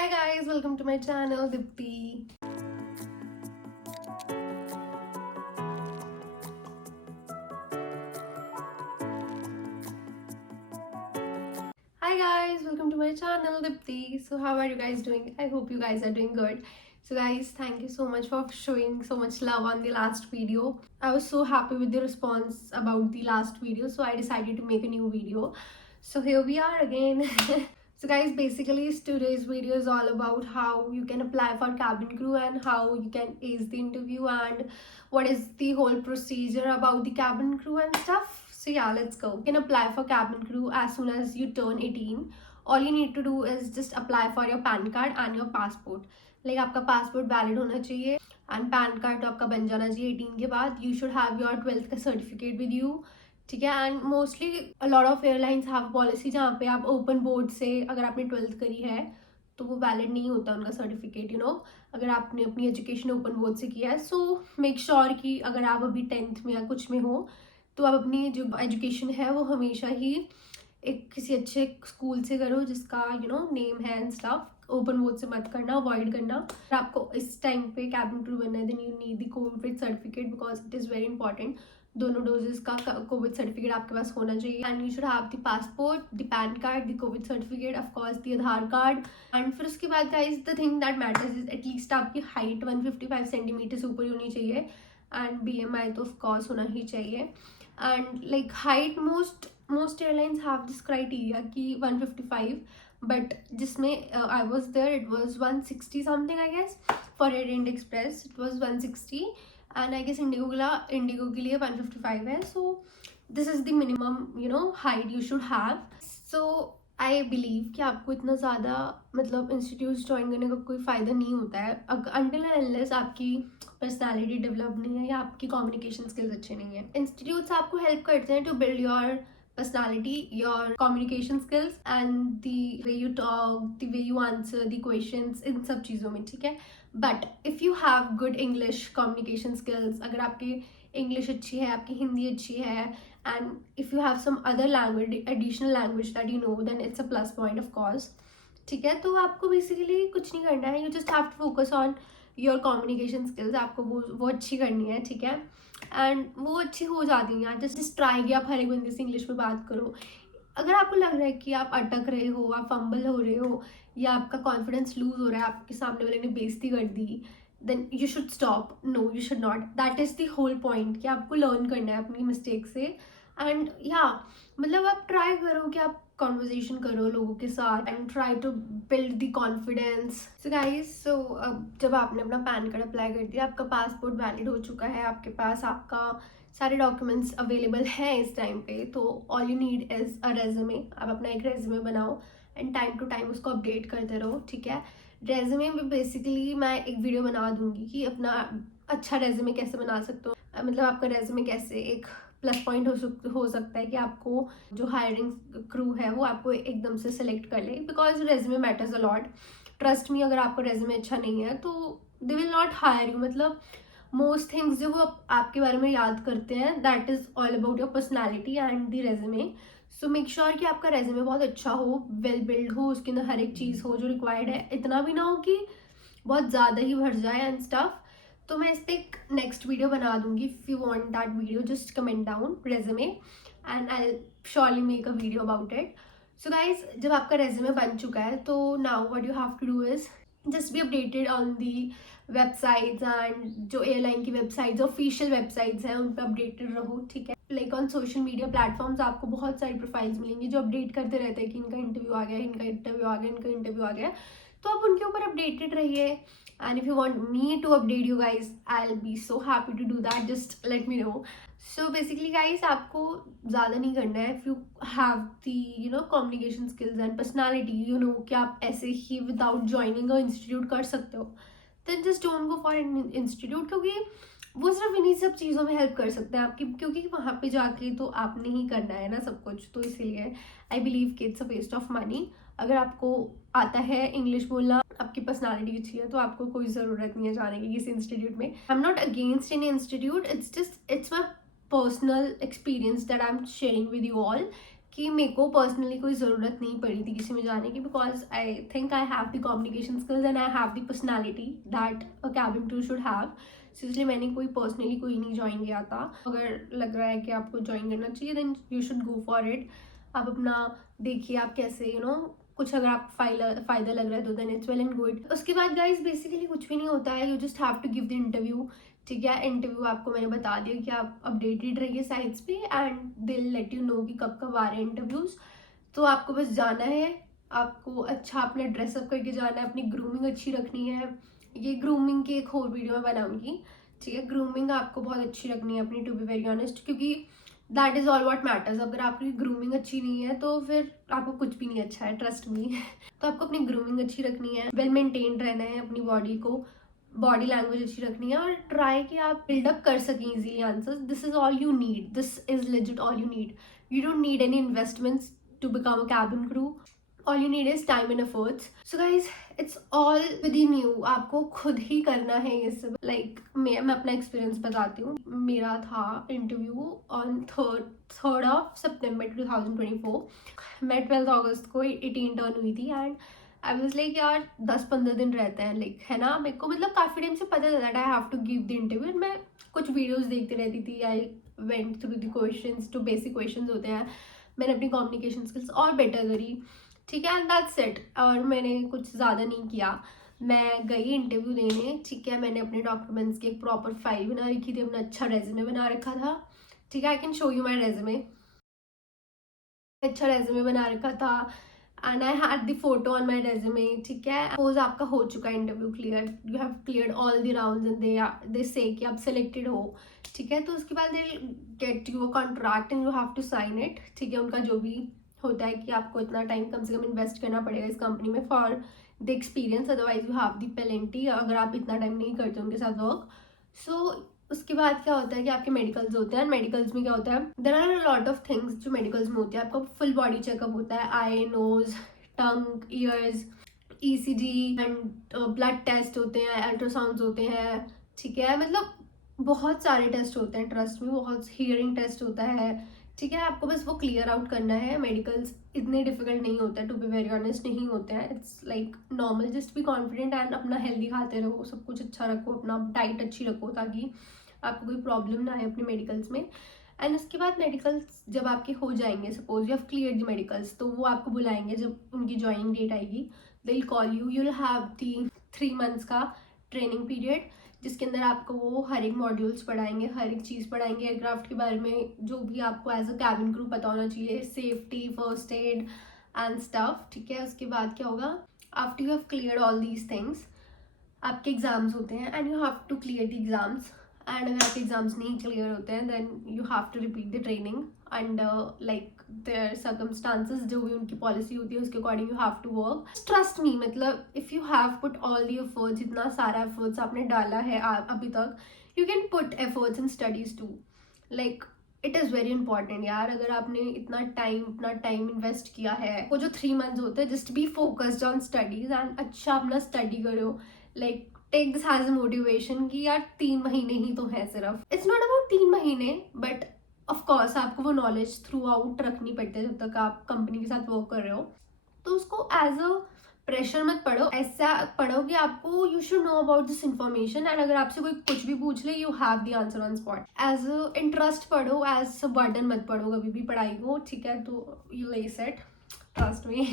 Hi guys, welcome to my channel, Dipti. Hi guys, welcome to my channel, Dipti. So how are you guys doing? I hope you guys are doing good. So guys, thank you so much for showing so much love on the last video. I was so happy with the response about the last video, so I decided to make a new video. So here we are again. So guys, basically today's video is all about how you can apply for cabin crew and how you can ace the interview and what is the whole procedure about the cabin crew and stuff. So yeah, let's go. You can apply for cabin crew as soon as you turn 18. All you need to do is just apply for your PAN card and your passport. Like आपका passport valid होना चाहिए and PAN card तो आपका बन जाना चाहिए 18 के बाद. You should have your 12th का certificate with you. ठीक है. And mostly a lot of airlines have policy जहाँ पे आप ओपन बोर्ड से अगर आपने 12th करी है तो वो वैलिड नहीं होता उनका सर्टिफिकेट अगर आपने अपनी एजुकेशन ओपन बोर्ड से किया है. सो मेक श्योर कि अगर आप अभी 10th में या कुछ में हो तो आप अपनी जो एजुकेशन है वो हमेशा ही एक किसी अच्छे स्कूल से करो जिसका नेम है एंड स्टफ. ओपन बोर्ड से मत करना, अवॉइड करना. अगर आपको इस टाइम पे कैबिन क्रू बनना है then you need the covid certificate because it is very important. दोनों डोजेस का कोविड सर्टिफिकेट आपके पास होना चाहिए. And you should have the passport, the PAN card, the covid certificate, of course the Aadhaar card. And फिर उसके बाद guys the thing that matters is at least आपकी हाइट 155 सेंटीमीटर से ऊपर होनी चाहिए. एंड BMI तो ऑफ कोर्स होना ही चाहिए. And like height most airlines have this criteria कि 155, बट जिसमें I was there it was 160 something I guess. For radiant express it was 160 and I guess IndiGo के लिए 155 है. So this is the minimum height you should have. So I believe कि आपको इतना ज़्यादा मतलब इंस्टीट्यूट ज्वाइन करने का कोई फ़ायदा नहीं होता है अनटिल एंड अनलेस आपकी पर्सनालिटी डेवलप नहीं है या आपकी कम्युनिकेशन स्किल्स अच्छे नहीं है. इंस्टीट्यूट्स आपको हेल्प करते हैं to build your personality, your communication skills and the way you talk, the way you answer the questions, इन सब चीज़ों में. ठीक है. But if you have good English communication skills, अगर आपकी इंग्लिश अच्छी है, आपकी हिंदी अच्छी है, and if you have some other language, additional language that you know, then it's a plus point of course. ठीक है. तो आपको बेसिकली कुछ नहीं करना है. You just have to focus on your communication skills. आपको वो अच्छी करनी है. ठीक है. एंड वो अच्छी हो जाती हैं. जस्ट ट्राई कि आप हर एक बंदे से इंग्लिश में बात करो. अगर आपको लग रहा है कि आप अटक रहे हो, आप फंबल हो रहे हो या आपका कॉन्फिडेंस लूज हो रहा है, आपके सामने वाले ने बेइज्जती कर दी, then you should stop. No, you should not. That is the whole point कि आपको लर्न करना है अपनी मिस्टेक से. एंड या मतलब आप ट्राई करो कि आप कॉन्वर्जेशन करो लोगों के साथ and try to build the confidence. So guys, so अब जब आपने अपना पैन कार्ड अप्लाई कर दिया, आपका पासपोर्ट वैलिड हो चुका है, आपके पास आपका सारे डॉक्यूमेंट्स अवेलेबल हैं इस टाइम पे, तो all you need is a resume. आप अपना एक रेज्यूमे बनाओ एंड टाइम टू टाइम उसको अपडेट करते रहो. ठीक है. रेज्यूमे में बेसिकली मैं एक वीडियो बना दूंगी कि अपना अच्छा रेज्यूमे कैसे बना सकते हो. मतलब आपका रेज्यूमे कैसे एक प्लस पॉइंट हो सकता है कि आपको जो हायरिंग क्रू है वो आपको एकदम से सिलेक्ट कर ले, because resume matters a lot. Trust me, अगर आपको रेज्यूमे अच्छा नहीं है तो they will not hire you. मतलब मोस्ट थिंग्स जो वो आपके बारे में याद करते हैं that is all about your personality and the resume. So make sure कि आपका रेज्यूमे बहुत अच्छा हो, वेल बिल्ड हो, उसके अंदर हर एक चीज़ हो जो रिक्वायर्ड है. इतना भी ना हो कि बहुत ज़्यादा ही भर जाए एंड स्टफ. तो मैं इस पर एक नेक्स्ट वीडियो बना दूंगी. If you want that video just comment down resume and I surely make a video about it. So guys, जब आपका रेज्यूमे बन चुका है तो now what you have to do is just be updated on the websites and जो airline की websites, official websites हैं, उन पर अपडेटेड रहो. ठीक है. Like on social media platforms आपको बहुत सारी प्रोफाइल्स मिलेंगी जो अपडेट करते रहते हैं कि इनका इंटरव्यू आ गया, इनका इंटरव्यू आ गया, इनका इंटरव्यू आ गया. तो आप उनके ऊपर अपडेटेड रहिए. And if you want me to update you guys, I will be so happy to do that. Just let me know. So basically guys, आपको ज़्यादा नहीं करना है. If you have the communication skills and personality, कि आप ऐसे ही without joining a institute कर सकते हो, then just don't go for an institute. क्योंकि वो सिर्फ इन्हीं सब चीज़ों में हेल्प कर सकते हैं आपकी, क्योंकि वहाँ पे जाके तो आपने ही करना है ना सब कुछ. तो इसीलिए आई बिलीव कि it's a waste of money. अगर आपको आता है इंग्लिश बोलना, आपकी पर्सनालिटी अच्छी है, तो आपको कोई ज़रूरत नहीं है जाने की किसी इंस्टीट्यूट में. I am not against any institute. It's my personal experience that I am sharing with you all. कि मेरे को पर्सनली कोई ज़रूरत नहीं पड़ी थी किसी में जाने की, because I think I have the communication skills and I have the personality that a cabin crew should have. So इसलिए मैंने पर्सनली कोई नहीं ज्वाइन किया था। अगर लग रहा है कि आपको ज्वाइन करना चाहिए then you should go for it. आप अपना देखिए आप कैसे कुछ अगर आप फ़ायदा लग रहा है तो then it's well and good. उसके बाद गाइज बेसिकली कुछ भी नहीं होता है, you just have to give the interview. ठीक है, इंटरव्यू आपको मैंने बता दिया कि आप अपडेटेड रहिए साइट्स पे and they let you know कि कब कब आ रहे हैं इंटरव्यूज़। तो आपको बस जाना है, आपको अच्छा अपना ड्रेसअप करके जाना है, अपनी ग्रूमिंग अच्छी रखनी है। ये ग्रूमिंग की एक और वीडियो मैं बनाऊंगी। ठीक है, ग्रूमिंग आपको बहुत अच्छी रखनी है अपनी, टू बी वेरी ऑनेस्ट, क्योंकि that is all what matters. अगर आपकी ग्रूमिंग अच्छी नहीं है तो फिर आपको कुछ भी नहीं अच्छा है, ट्रस्ट मी। तो आपको अपनी ग्रूमिंग अच्छी रखनी है, वेल मेंटेन रहना है, अपनी बॉडी को, बॉडी लैंग्वेज अच्छी रखनी है और ट्राई कि आप बिल्डअप कर सकें easily answers. This is all you need, this is legit all you need. You don't need any investments to become a cabin crew. All you need is time and efforts. So guys, it's all within you. आपको खुद ही करना है ये सब। मैं अपना experience बताती हूँ। मेरा था इंटरव्यू ऑन थर्ड ऑफ सितंबर 2024। मैं 12 अगस्त को 18 टर्न हुई थी एंड आई वाज लाइक यार 10-15 दिन रहते हैं, है ना। मेरे को मतलब काफ़ी टाइम से पता था that I have to give the interview. मैं कुछ वीडियोस देखती रहती थी, I went through the questions, जो बेसिक क्वेश्चंस होते हैं। मैंने अपनी कम्युनिकेशन स्किल्स और बेटर करी। ठीक है, एंड दैट्स इट। और मैंने कुछ ज़्यादा नहीं किया, मैं गई इंटरव्यू देने। ठीक है, मैंने अपने डॉक्यूमेंट्स की एक प्रॉपर फाइल बना रखी थी, अपना अच्छा रेज्यूमे बना रखा था। ठीक है, I can show you my resume. अच्छा रेज्यूमे बना रखा था and I had the photo on my resume. ठीक है, सपोज आपका हो चुका है interview clear, you have cleared all the rounds and they से कि आप सिलेक्टेड हो। ठीक है, तो उसके बाद they get you a contract and you have to sign it. ठीक है, उनका जो भी होता है कि आपको इतना टाइम कम से कम इन्वेस्ट करना पड़ेगा इस कंपनी में for the experience, otherwise you have the penalty अगर आप इतना टाइम नहीं करते उनके साथ वर्क। सो उसके बाद क्या होता है कि आपके मेडिकल्स होते हैं। मेडिकल्स में क्या होता है, there are a lot of things जो मेडिकल्स में होती है। आपका फुल बॉडी चेकअप होता है, eye, nose, tongue, ears, ECG and blood test होते हैं, अल्ट्रासाउंड होते हैं। ठीक है, मतलब बहुत सारे टेस्ट होते हैं, ट्रस्ट में बहुत हियरिंग टेस्ट होता है। ठीक है, आपको बस वो क्लियर आउट करना है। मेडिकल्स इतने डिफिकल्ट नहीं होते हैं, टू बी वेरी ऑनेस्ट नहीं होते हैं। It's like normal, just be confident and अपना हेल्दी खाते रहो, सब कुछ अच्छा रखो, अपना डाइट अच्छी रखो ताकि आपको कोई प्रॉब्लम ना आए अपने मेडिकल्स में। एंड उसके बाद मेडिकल्स जब आपके हो जाएंगे, suppose you have clear the medicals, तो वो आपको बुलाएंगे जब उनकी ज्वाइनिंग डेट आएगी। They will call you, you will have the 3 months का ट्रेनिंग पीरियड, जिसके अंदर आपको वो हर एक मॉड्यूल्स पढ़ाएंगे, हर एक चीज़ पढ़ाएंगे एयरक्राफ्ट के बारे में, जो भी आपको एज अ कैबिन क्रू पता होना चाहिए, safety, first aid and stuff. ठीक है, उसके बाद क्या होगा, after you have cleared all these things, आपके एग्जाम्स होते हैं and you have to clear the exams. And अगर आपके एग्जाम्स नहीं क्लियर होते हैं then you have to repeat the training and like their circumstances, जो भी उनकी पॉलिसी होती है उसके according you have to work. Trust me, मतलब if you have put all the efforts, इतना सारा एफर्ट्स आपने डाला है अभी तक, you can put efforts in studies too. Like it is very important यार। अगर आपने अपना टाइम इन्वेस्ट किया है, वो जो 3 months होते हैं, just be focused on studies and अच्छा अपना स्टडी करो। Like take this as a motivation कि यार 3 महीने ही तो है सिर्फ। इट्स नॉट अबाउट 3 महीने, बट ऑफकोर्स आपको वो नॉलेज थ्रू आउट रखनी पड़ती है जब तक आप कंपनी के साथ वर्क कर रहे हो। तो उसको एज अ प्रेशर मत पढ़ो, ऐसा पढ़ो कि आपको you should know about this information and अगर आपसे कोई कुछ भी पूछ ले you have the answer on spot. As a interest पढ़ो, एज अ बर्डन मत पढ़ो कभी भी पढ़ाई को। ठीक है, तो यू ले set, trust me.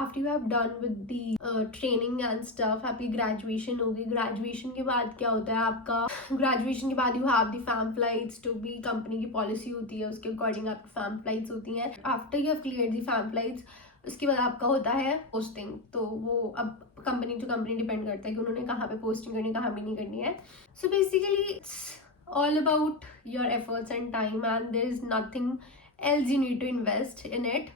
After you have done with the training and stuff, आपकी ग्रेजुएशन होगी। ग्रेजुएशन के बाद क्या होता है आपका, ग्रेजुएशन के बाद you have the fam flights, जो भी कंपनी की पॉलिसी होती है उसके अकॉर्डिंग आपकी फैम फ्लाइट्स होती हैं। After you have clear the fam flights, उसके बाद आपका होता है पोस्टिंग। तो वो अब कंपनी टू कंपनी डिपेंड करता है कि उन्होंने कहाँ पे पोस्टिंग करनी, कहाँ पे नहीं करनी है। So basically it's all about your efforts and time and there is nothing else you need to invest in it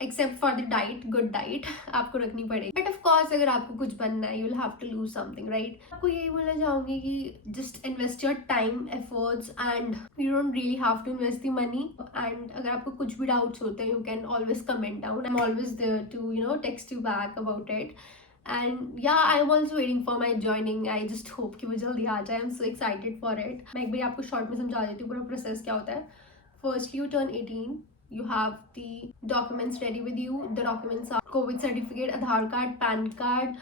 except for the diet. Good diet आपको रखनी पड़ेगी, बट ऑफ कोर्स अगर आपको कुछ बनना है you will have to lose something, right. आपको यही बोलना चाहूंगी कि just invest your time, efforts and you don't really have to invest the money. And अगर आपको कुछ भी डाउट्स होते हैं you can always comment down, I am always there to text you back about it. And yeah I am also waiting for my joining. I just hope कि वो जल्दी आ जाए, I am so excited for it. मैं एक बार आपको short में समझा देती हूँ पूरा प्रोसेस क्या होता है। Firstly U turn 18, you have the documents ready with you. The documents are COVID certificate, Aadhaar card, PAN card,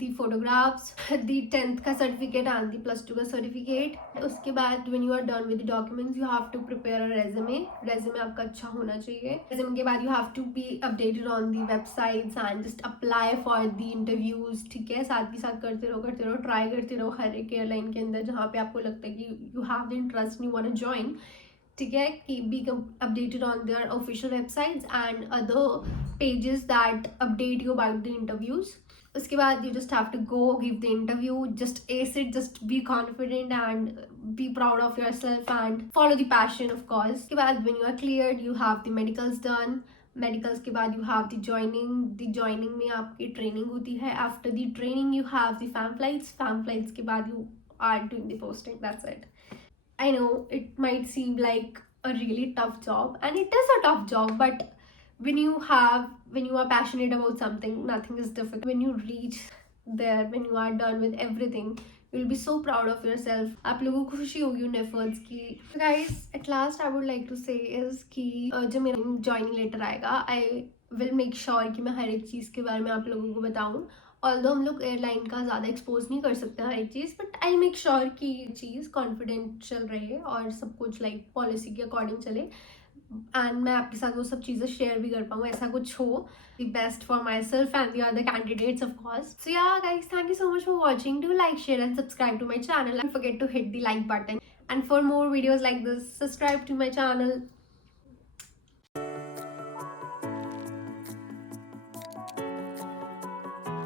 the photographs, the 10th का certificate and the plus 2 का certificate. उसके बाद when you are done with the documents, you have to prepare a resume. Resume आपका अच्छा होना चाहिए. Resume के बाद you have to be updated on the websites and just apply for the interviews. ठीक है, साथ ही साथ करते रहो, try करते रहो हर एक एयरलाइन के अंदर जहाँ पे आपको लगता है कि you have the interest and you want to join. ठीक है, keep being updated on their official websites and other pages that update you about the interviews. उसके बाद you just have to go give the interview, just ace it, just be confident and be proud of yourself and follow the passion of course. उसके बाद when you are cleared, you have the medicals done. Medicals के बाद you have the joining में आपकी training होती है. After the training you have the fam flights के बाद you are doing the posting. That's it. I know it might seem like a really tough job, and it is a tough job, but when you are passionate about something, nothing is difficult. When you reach there, when you are done with everything, you'll be so proud of yourself. आप लोगों को खुशी होगी उन efforts की. So guys, at last I would like to say is कि जब मेरा joining letter आएगा, I will make sure कि मैं हर एक चीज़ के बारे में आप लोगों को बताऊँ. ऑल्दो हम लोग एयरलाइन का ज़्यादा एक्सपोज नहीं कर सकते हर एक चीज़, बट आई मेक श्योर कि ये चीज़ कॉन्फिडेंशियल रहे और सब कुछ लाइक पॉलिसी के अकॉर्डिंग चले. एंड मैं आपके साथ वो सब चीज़ें शेयर भी कर पाऊँ, ऐसा कुछ हो. The best for myself and the other candidates of course. So yeah guys, thank you so much for watching. Do like, share and subscribe to my channel. Don't forget to hit the like button. And for more videos like this, subscribe to my channel.